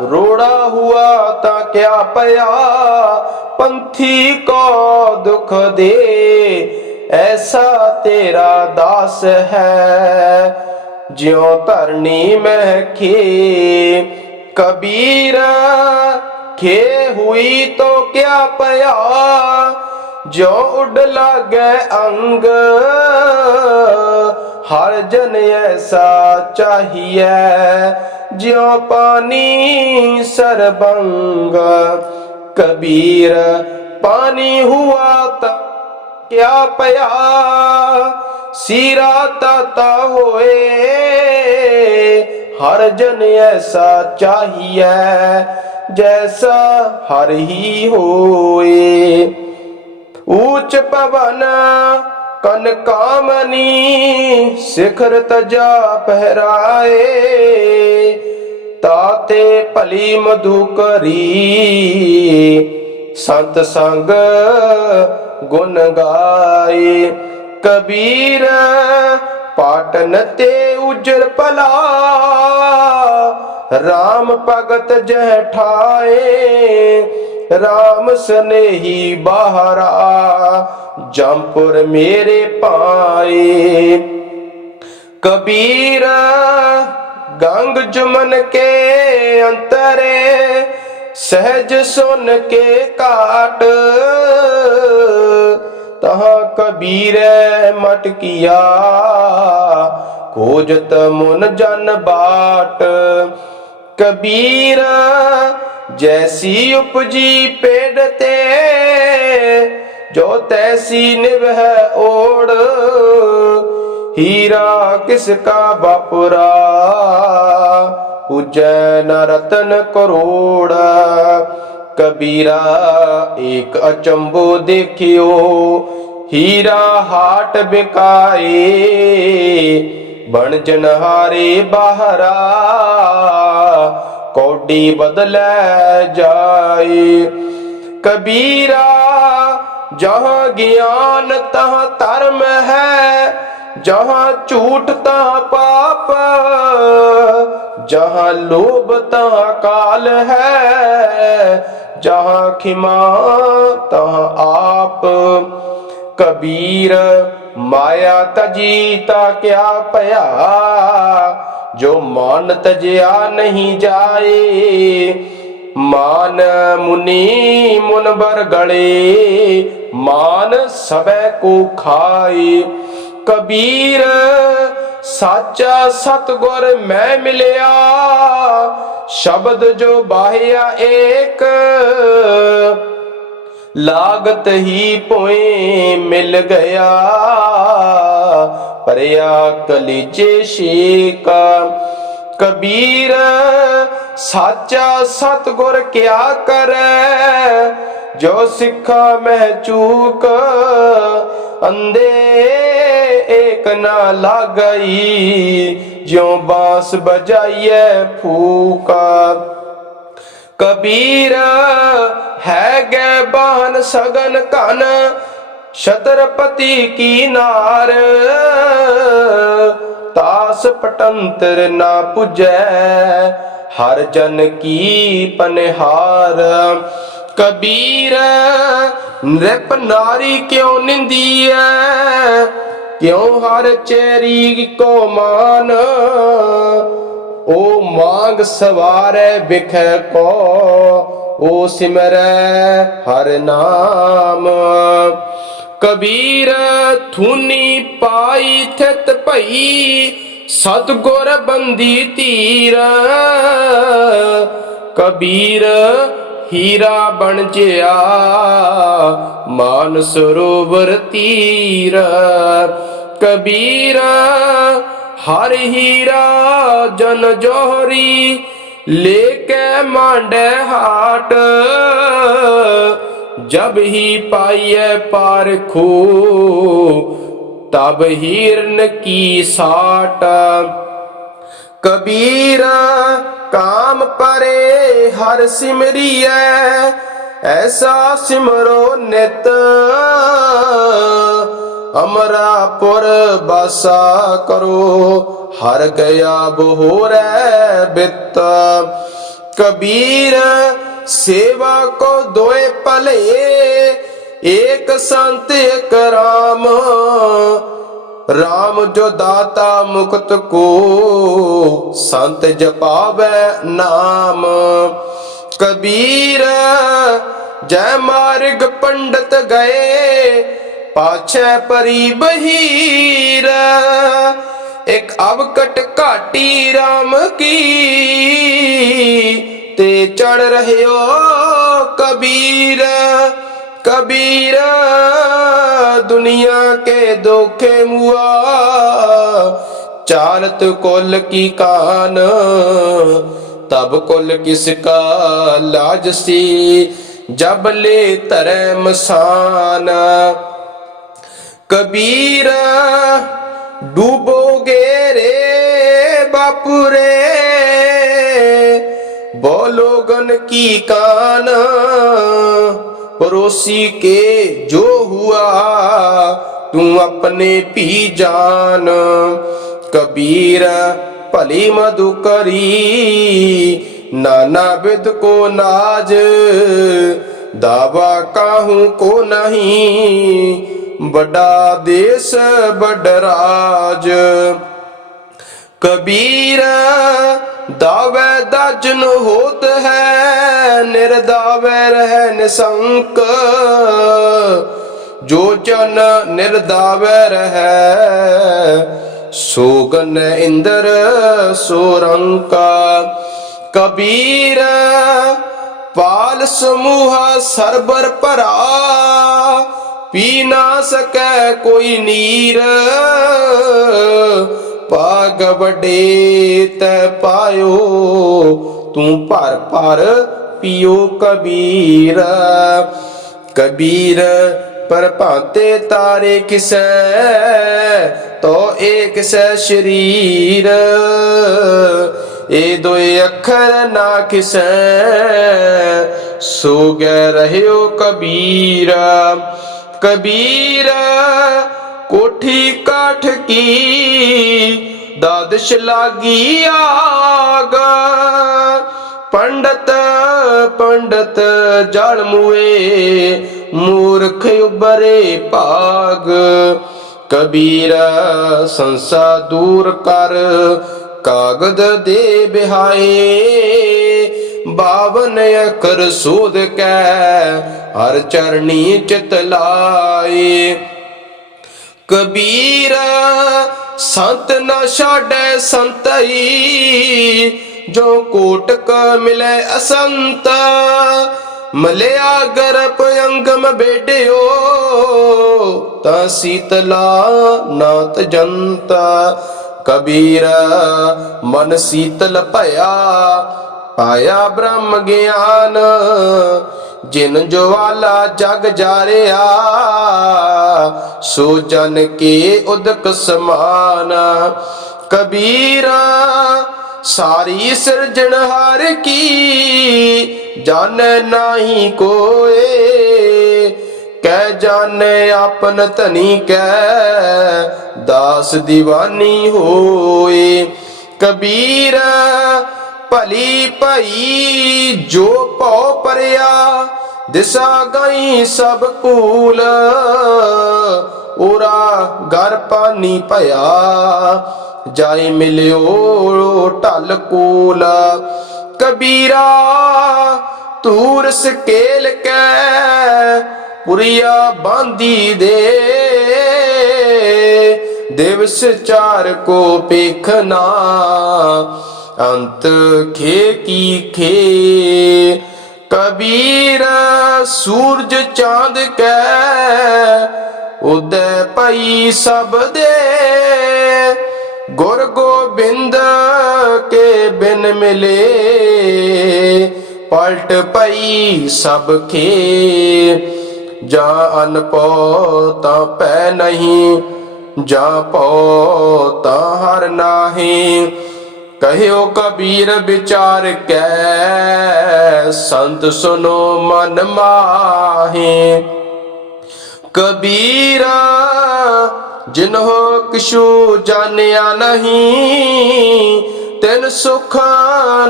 रोड़ा हुआ ता क्या पया, पंथी को दुख दे। ऐसा तेरा दास है, ज्यों धरनी में खे। कबीर खे हुई तो क्या पया, जो उड़ लागे अंग। हर जन ऐसा चाहिए, ज्यों पानी सरबंग। कबीर पानी हुआ ता क्या पया, सीरा ताता होए। हर जन ऐसा चाहिए, जैसा हर ही होए। ऊंच पवन कनकामनी, शिखर तजा पहराए। ताते भली मधुकरी, संत संग गुण गाए। कबीर पाटन ते उजर पला, राम भगत जह ठाए। राम स्नेही बाहरा, जमपुर मेरे पाए। कबीर गंग जुमन के अंतरे, सहज सुन के काट, तहाँ कबीर मट किया, खोजत मुन जन बाट। कबीर जैसी उपजी पेड़ ते, जो तैसी निभह ओढ़, हीरा किसका बापुरा, उज्जैन रतन करोड़। कबीरा एक अचंबो देखियो, हीरा हाट बिकाए, बन जनहारे बाहरा, कौडी बदल जाए। कबीरा जहाँ ज्ञान तहाँ धर्म है, जहाँ झूठ तहाँ पाप, जहाँ लोभ तहाँ काल है, जहाँ खिमा तहाँ आप। कबीर माया तजीता क्या पया, जो मान तजया नहीं जाए, मान मुनि मुनबर गड़े, मान सबे को खाए। कबीर साचा सतगुर मैं मिलिया, शब्द जो बाह्या एक, लागत ही पोए मिल गया, परया कलीजे शेका। कबीर साचा सतगुर क्या करे, जो सिखा मैं चूक, अंधे एक ना लागई, ज्यों बांस बजाइए फूका। कबीर है गे बान सगन कन, छत्रपति की नार, तास पटंतर ना पुजै, हर जन की पनहार। कबीर नृप नारी क्यों निंदी है, क्यों हर चेरी को मान, ओ मांग सवारे बिख को, ओ सिमरै हर नाम। कबीर थूनी पाई थित भई, सतगुर बंदी तीर, कबीर हीरा बन जिया, मान सरोवर तीर। कबीर हर हीरा जन जोहरी, लेके मांडे हाट, जब ही पाइए पारखो, तब हिरन की साट। कबीर काम परे हर सिमरिए, ऐसा सिमरो नित, अमरापुर बसा करो, हर गया बोहरे बित। कबीर सेवा को दोए पले, एक संत एक राम, राम जो दाता मुक्त को, संत जपावे नाम। कबीर जय मार्ग पंडित गए, पाछे परी बहीर, एक अवकट घाटी राम की, ते चढ़ रहे हो कबीर। कबीर दुनिया के दोखे मुआ, चालत कुल की कान, तब कुल किसका लाज सी, जब ले तरे मसान। कबीर डूबोगे रे बापू रे, बोलोगन की कान, पड़ोसी के जो हुआ, तू अपने पी जान। कबीर भली मधुकरी, नाना विध को नाज, दावा काहू को नहीं, बड़ा देश बड़राज। कबीर दावे दाजन होत है, निर्दावे रह निशंक। जो जन निर्दावे रह, सोगन इंद्र सोरंका। कबीर पाल समूह सरबर परा, पी ना सकै कोई नीर। पाग बड़े तै पायो, तू भर भर पियो कबीर। कबीर परभाते तारे किसै, तो एक सै शरीर। ए दोए अखर ना किसै, सो गै रहियो कबीर। कबीर कोठी काठ की, दादिश लागी आग। पंडित पंडित जल मुए, मूर्ख उबरे भाग। कबीर संसा दूर कर, कागद दे बिहाए। 52 अखर सोध कै, हर चरणी चित लाए। कबीर संत न छाड़े संतई, जो कोटक मिले असंत। मलिया गर्भ अंगम बेडियो, ता शीतला नात जंता। कबीर मन शीतल भया, पाया ब्रह्म ज्ञान। जिन ज्वाला जग जारिया, सो जन के उदक समान। कबीर सारी सिरजनहार की, जाने नाही कोय। कै जाने आपन धनी कै, दास दीवानी होए। कबीर भली भई जो भौ परिया, दिशा गई सब कूल। ओरा घर पानी भया, जाए मिलियो ढल कूल। कबीरा तूर सकेल कै, पुरिया बांधी दे। दिवस चार को पेखना, अंत खे की खे। कबीर सूरज चांद कै, उदय पई सब दे। गुर गोबिंद के बिन मिले, पलट पई सब खे। जा अन पौ ता पै नहीं, जा पौ ता हर नाही। कहियो कबीर विचार कै, संत सुनो मन माहे। कबीर जिन्हो किशु जानिया नहीं, तिन सुख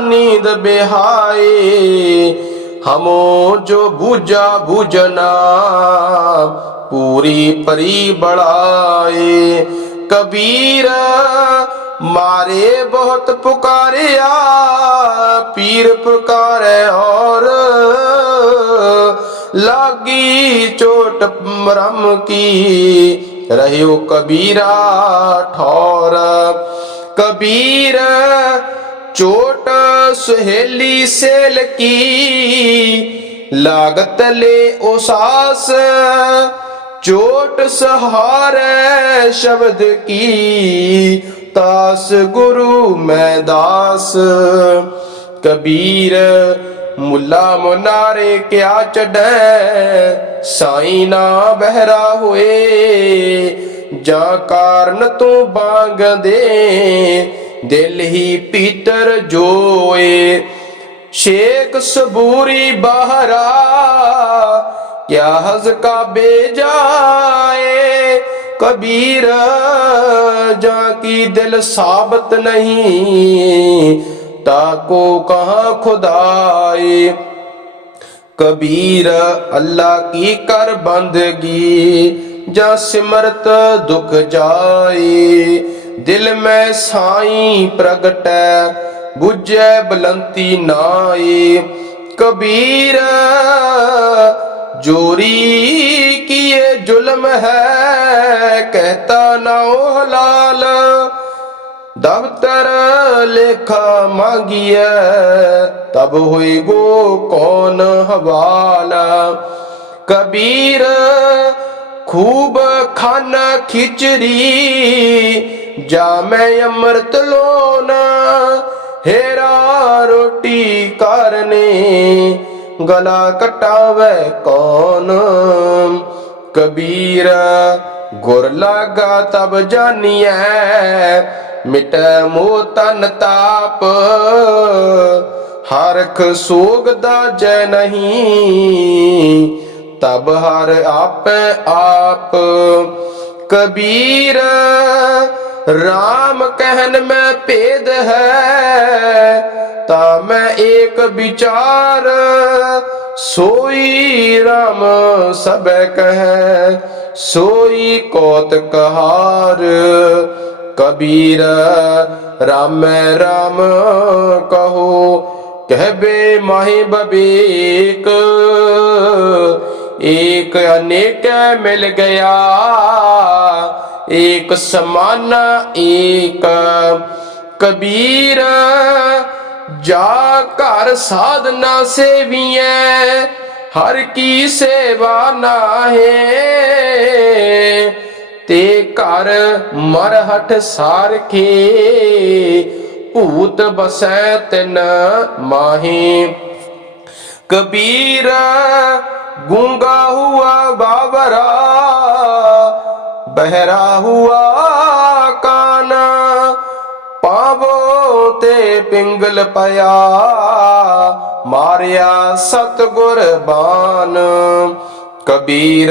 नींद बिहाए। हमो जो बूझा बूझना, पूरी परी बढ़ाए। कबीर मारे बहुत पुकारिया, पीर पुकारे और। लागी चोट मरम की, रहियो कबीरा ठौर। कबीर चोट सुहेली सेल की, लागत ले उसास। चोट सहारे शब्द की, तास गुरु मैं दास। कबीर मुला मुनारे क्या चढ़ै, साई ना बहरा हुए। जा कारण तू बांग दे, दिल ही पीतर जोए। शेख सबूरी बहरा, क्या हज का बेजाए। कबीर जाकी दिल साबत नहीं, ताको कहाँ खुदाए। कबीर अल्लाह की कर बंदगी, जा सिमरत दुख जाए। दिल में साईं प्रगटै, बुझै बुलंती नाए। कबीर जोरी किए जुल्म है, कहता ना ओ हलाल। दफ्तर लेखा मांगिए, तब हुई गो कौन हवाला। कबीर खूब खाना खिचड़ी, जामै अमृत लोना। हेरा रोटी कारने, गला कटावे कौन। कबीर गुर लागा तब जानिए, मिटै मोह तन ताप। हरख सोगदा जै नहीं, तब हर आपै आप। कबीर राम कहन में भेद है, ता मैं एक विचार। सोई राम सब कहे, सोई कौत कहार। कबीर राम राम कहो, कहबे माहि बबेक। एक अनेक मिल गया, एक समाना एक। कबीर जा घर साधना सेविए, हर की सेवा नाहे। ते घर मरहट सारखे, भूत बसै तिन माहे। कबीर गूंगा हुआ बाबरा, बहरा हुआ काना। पावो ते पिंगल पया, मारिया सतगुर बान। कबीर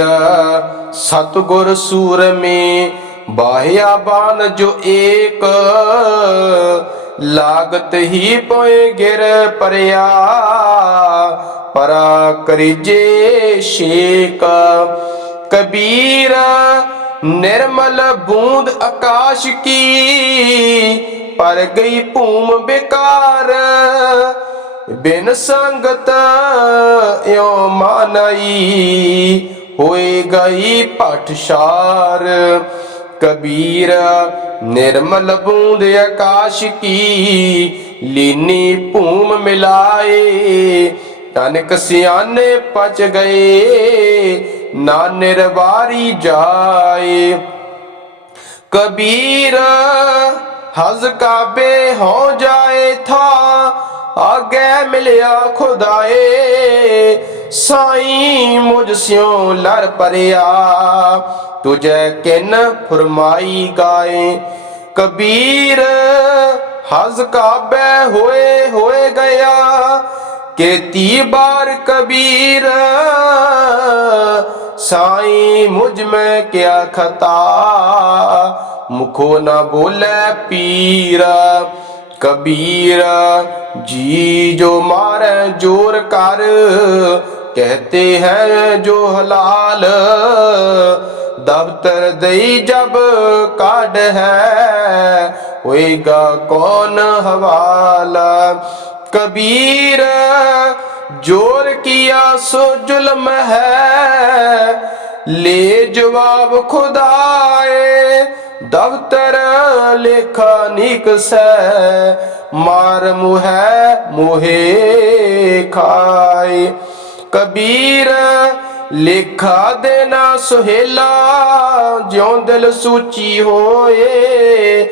सतगुर सूर में, बाह्या बान जो एक। लागत ही पोए गिर परया, परा करिजे शेक। कबीर निर्मल बूंद आकाश की, पर गई भूम बेकार। बिन संगत यो मानई, होए गई पाठशार। कबीर निर्मल बूंद आकाश की, लीनी भूम मिलाए। तनिक सियाने पच गए, ना निर्वारी जाए। कबीर हज काबे हो जाए था, आगे मिलिया खुदाए। साईं मुझ स्यों लर परिया, तुझे किन फरमाई गाए। कबीर हज काबे होए गया, केती बार कबीर। साईं मुझ में क्या खता, मुखो न बोले पीर। कबीर जी जो मारे जोर कर, कहते हैं जो हलाल। दफ्तर दई जब काढ़ है, होएगा कौन हवाला। कबीर जोर किया सो जुल्म है, ले जवाब खुदाए। दफ्तर लेखा निक से, मार मुहे खाए। कबीर लेखा देना सुहेला, ज्यों दिल सूची होए।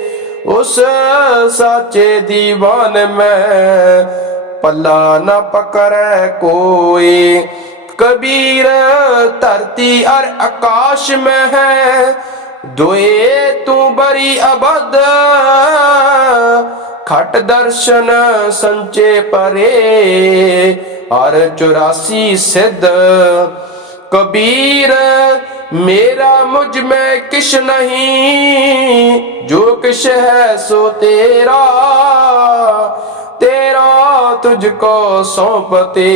उस साचे दीवान में, पल्ला न पकड़े कोई। कबीर धरती और आकाश में है, दोए तू बरी अबद। खट दर्शन संचे परे, और 84 सिद्ध। कबीर मेरा मुझ में किश नहीं, जो किश है सो तेरा। तेरा तुझको सौंपते,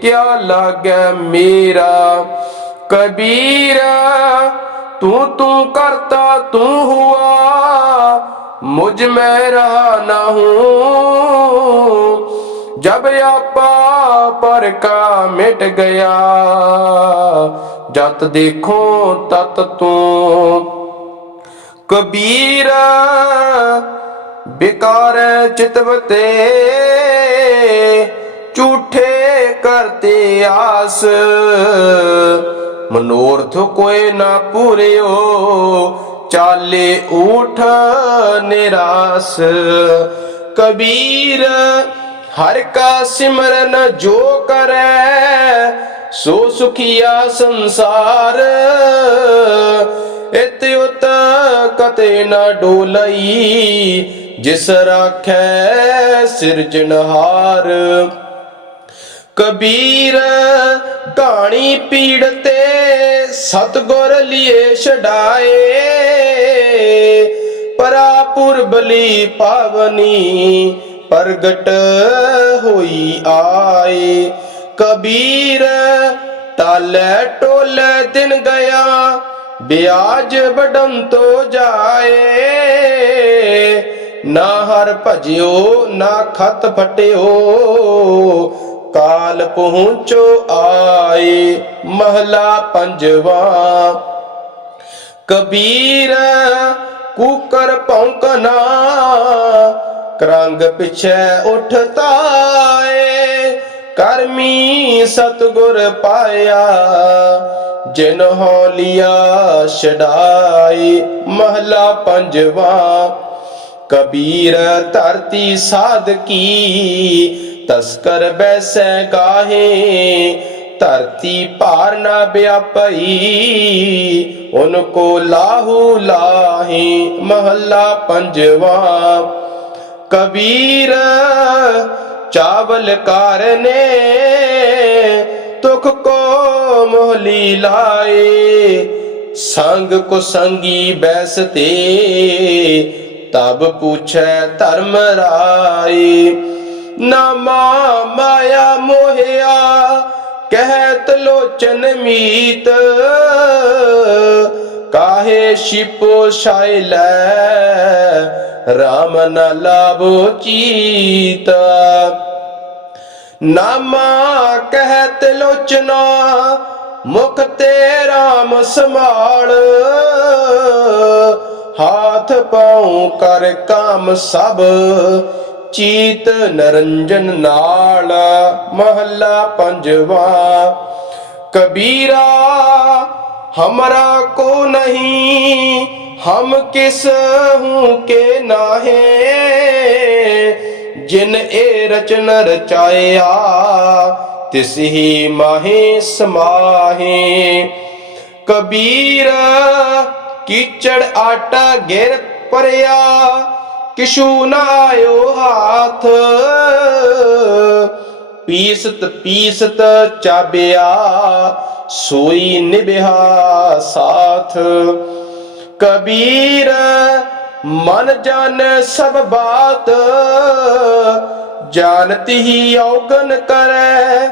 क्या लागे मेरा। कबीर तू करता तू हुआ, मुझ में रहा न हूँ। जब आपा पर का मिट गया, जत देखो तत तू। कबीर बेकार चितवते, झूठे करते आस। मनोरथ कोई ना पूरे चाले उठ निराश। कबीर हर का सिमरन जो करे, सो सुखिया संसार। इत उत कते न डोलई, जिस राखै सिरजनहार। कबीर कहानी पीड़ते, सतगुर लिए छड़ाए। परापुर बली पावनी, प्रगट होई आए। कबीर टाले टोले दिन गया, ब्याज बढ़न तो जाए। ना हर भजियो ना खत फटियो, काल पहुँचो आए। महला पंजवा। कबीर कुकर भौंकना, करंग पिछे उठता है। करमी सतगुर पाया, जिन हो लिया छड़ाए। महला पंजवा। कबीर धरती साध की, तस्कर बैसे गाहे। धरती पार न व्यापई, उनको लाहू लाहे। महला पंजवा। कबीर चावल कारने, तुख को मोहली लाए। संग को संगी बैसते, तब पूछे धर्म राय। नामा माया मोहिया, कहत लोचन मीत। काहे शिपो शाइल, राम न लाभो चीत। नामा कहत लोचना, मुख ते राम संभाल। हाथ पाँव कर काम सब, चीत नरंजन नाल। महला पंजवा। कबीरा हमरा को नहीं, हम किस हूँ के नाहे। जिन ए रचन रचाया, तिस ही माहे समाहे। कबीर कीचड़ आटा गिर परया, किशु न आयो हाथ। पीसत पीसत चाबिया, सोई निभया साथ। कबीर मन जान सब बात, जानती ही औगन करे।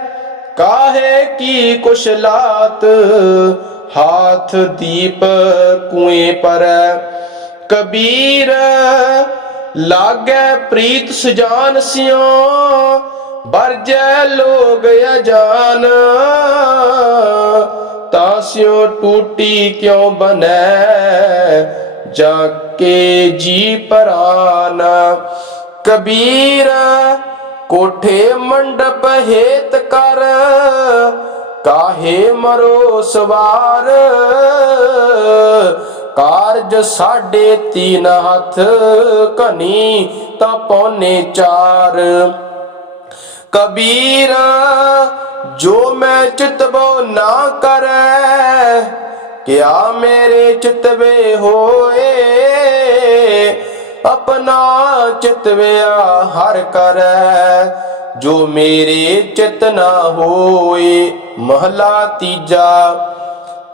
काहे की कुशलात, हाथ दीप कुएं पर। कबीर लागे प्रीत सुजान सियों, बरजै लोग अजान। तास्यों टूटी क्यों बने, जाके जी परान। कबीर कोठे मंडप हेत कर, काहे मरो सवार। कारज साढ़े तीन हथ, कनी ता पौने चार। कबीर जो मैं चितवो ना करे, क्या मेरे चितवे होए। अपना चितवया हर करे, जो मेरे चित ना होए। महला तीजा।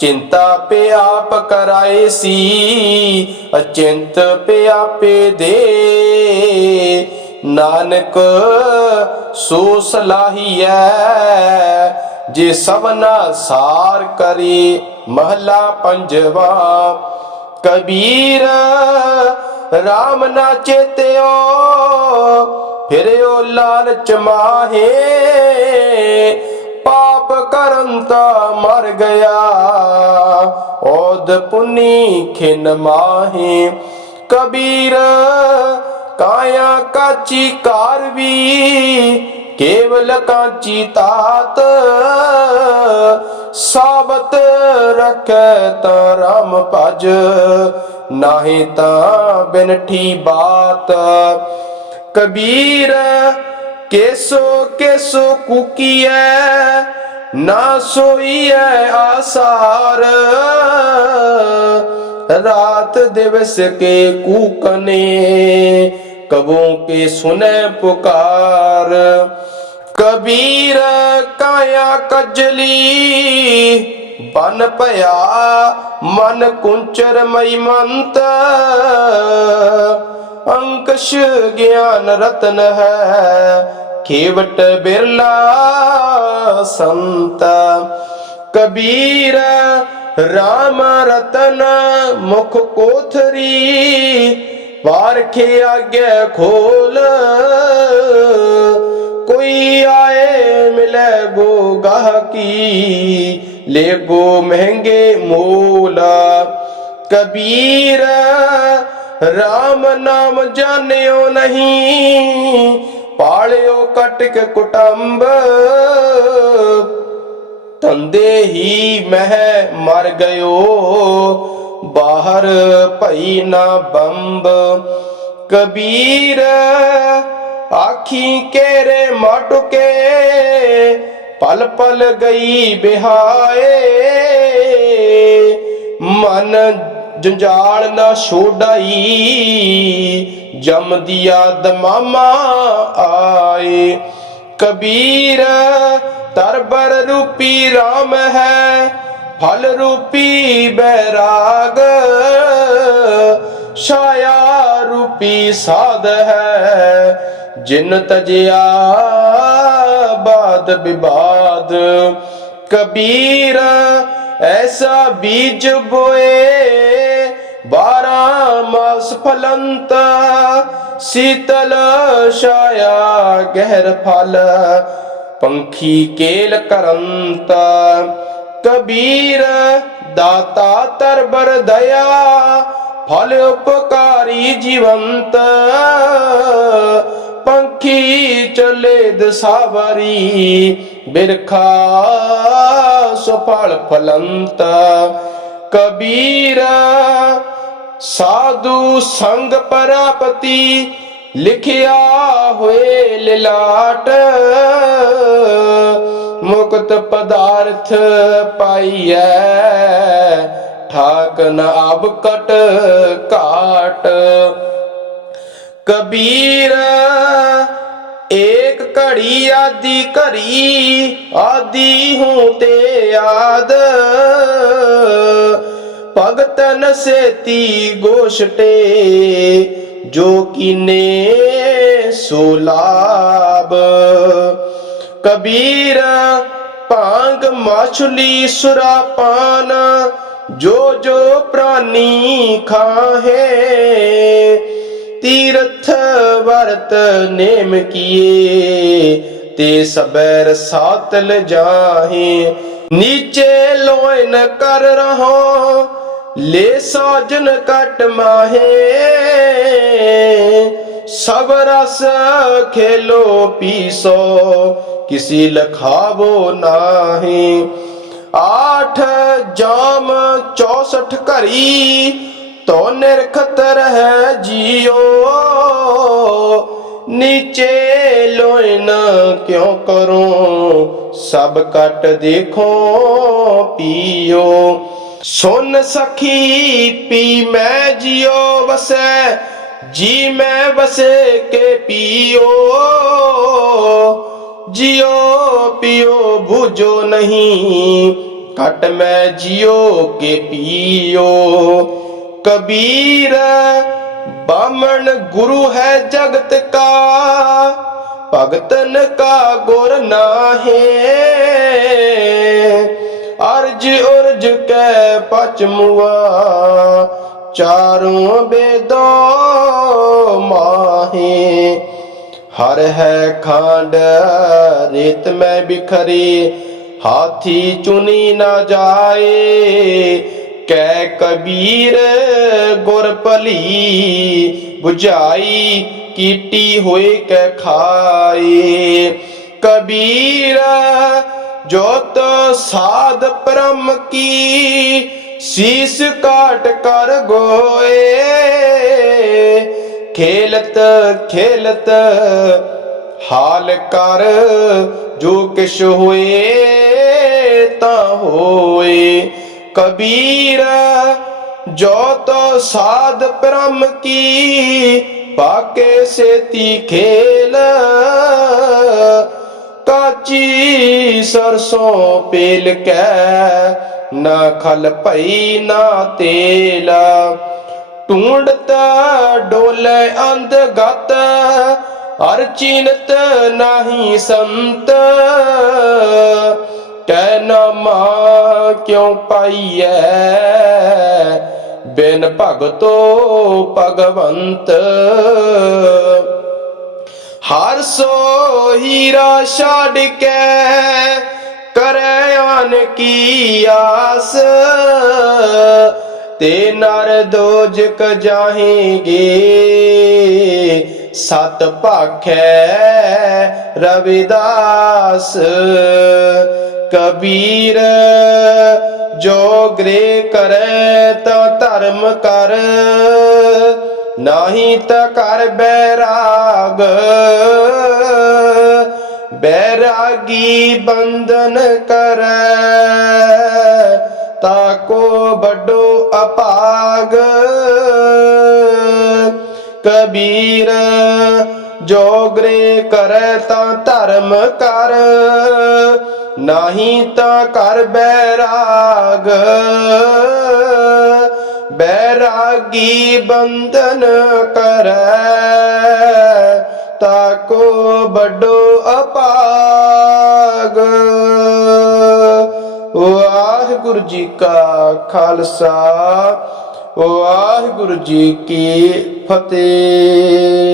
चिंता पे आप कराए सी, अचिंत पे आपे दे। नानक सो सलाहिया जे सबना सार करे। महला पंजवा। कबीर राम ना चेत्यो फिरो लालच माहे, पाप करन ता मर गया ओद पुनी खिन माहे। कबीर काया काची कारवी केवल कांची तात, साबत रखे ता राम भज नाहे ता बिनठी बात। कबीर केसो केसो कुकीए ना सोईए आसार, रात दिवस के कूकने कबों के सुने पुकार। कबीर काया कजली बन पया मन कुंचर मईमंत, अंकश ज्ञान रतन है केवट बिरला संत। कबीर राम रतन मुख कोथरी, पारखे आगे खोल कोई आए मिले गो गाहकी ले गो महंगे मोल। कबीर राम नाम जानियो नहीं, पालियो कटक कुटुंब तंदे ही मह मर गयो बाहर भई ना बंब। कबीर आखी केरे माटुके पल पल गई बिहाए, मन जंजाल ना छोड़ाई जम दिया दमामा आए। कबीर तरबर रूपी राम है फल रूपी बैराग, छाया रूपी साध है जिन तजिया बाद विवाद। कबीर ऐसा बीज बोए 12 मास फलंत, शीतल छाया गहर फल पंखी केल करंत। कबीर दाता तरबर दया फल उपकारी जीवंत, पंखी चले दसावरी बिरखा सुफल फलंत। कबीर साधु संग परापति लिखिया हुए लिलाट, मुक्त पदार्थ पाइए ठाक न अब कट काट। कबीर एक घड़ी आदि घड़ी आदि हूँ ते याद, भगतन सेती गोष्टे जो कीने सो लाभ। कबीर भांग माछुली सुरापान जो जो प्राणी खाहे, तीर्थ वर्त नेम किए ते सबैर सातल जाहे। नीचे लोइन कर रहो ले साजन कट माहे, सब रस खेलो पीसो किसी लखावो नाहे। 8 जाम 64 घड़ी तो निरखतर है जियो, नीचे लोइन क्यों करो सब कट देखो पियो। सुन सखी पी मैं जियो बसे जी मैं बसे के पियो, जियो पियो बूझो नहीं कट मैं जियो के पियो। कबीर बामन गुरु है जगत का, भगतन का गुर नाहे। अर्ज उर्ज कै पचमुआ, चारों बेदों माहे। हर है खांड रेत में बिखरी, हाथी चुनी न जाए। कै कबीर गुर भली, बुझाई कीटी होए कै खाए। कबीर जो तो साध परम की, शीस काट कर गोए। खेलत खेलत हाल कर, जो किश होए ता होए। कबीर जो तो साध परम की, पाके सेती खेल। काची सरसों पेल कै, ना खल पई ना तेल। ढूंढत डोले अंध गत, हर चीनत नाही संत। कै नामा क्यों पाइयै, बिन भगतो भगवंत। हर सो हीरा छाड़ के, करे आन की आस। ते नर दोजक जाहेंगे, सत भाखै रविदास। कबीर जो ग्रे करे तो धर्म कर, नाही तो कर बैराग। बैरागी बंधन करे, ताको बड़ो अपाग। कबीर जो ग्रे करे ता धर्म कर, नाही ता कर बैराग। बैरागी बंधन करे, ताको बड़ो अपाग। वाहिगुरु जी का खालसा, वाहिगुरु जी की फतेह।